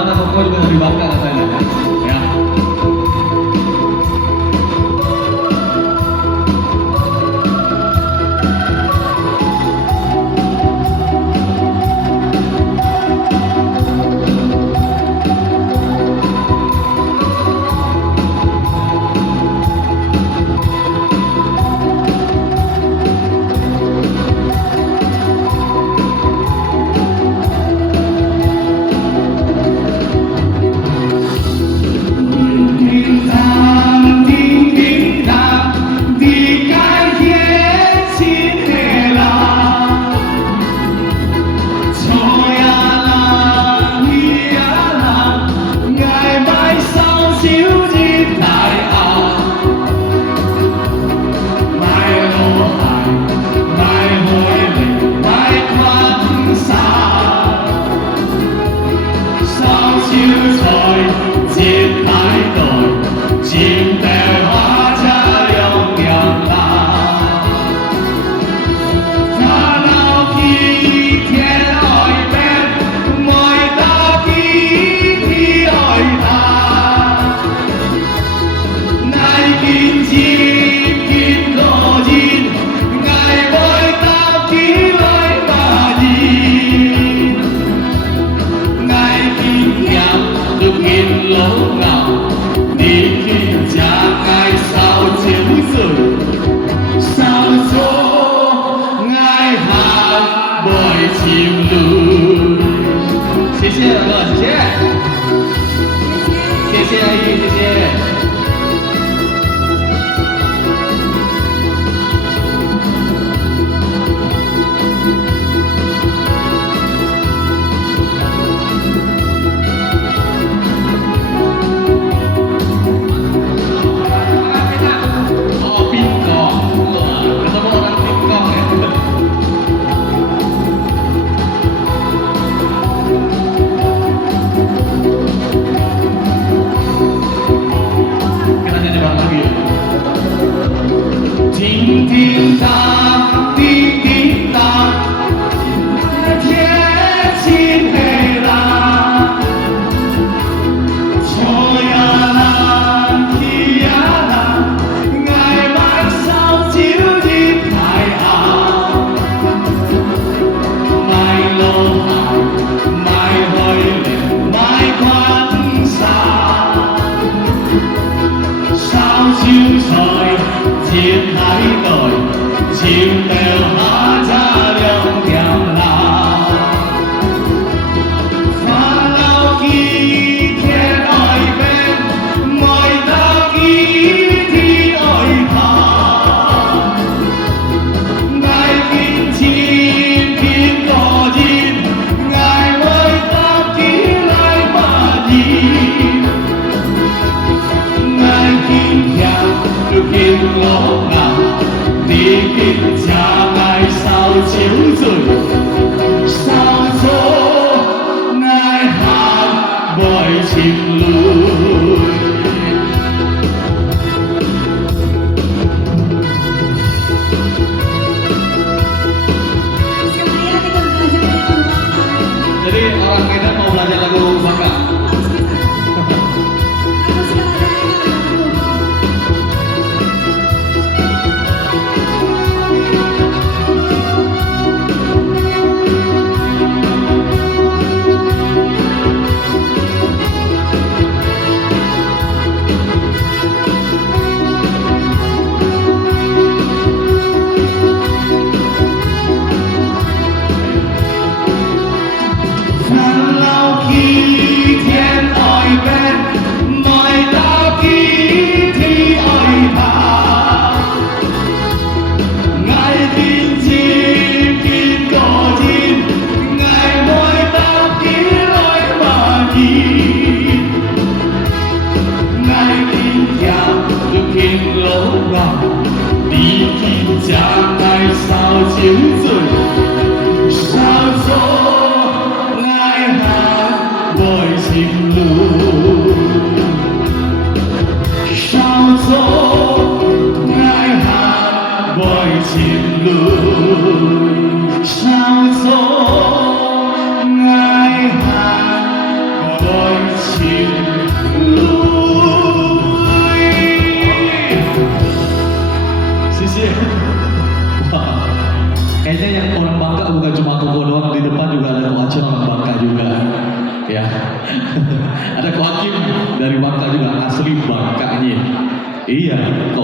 anak pokok juga dari bangka katanya ya.谢谢大哥，谢谢，谢谢阿姨，谢谢。Jadi orang Medan mau belajar lagu Bangka. Sao gió ngài hát gọi 情路。谢谢。Wah, kayaknya yang orang Bangka bukan cuma Koko doang, di depan juga ada Ko Aceh orang Bangka juga. Ya. Ada Ko Hakim dari Bangka juga, asli Bangkanya. Iya, Ko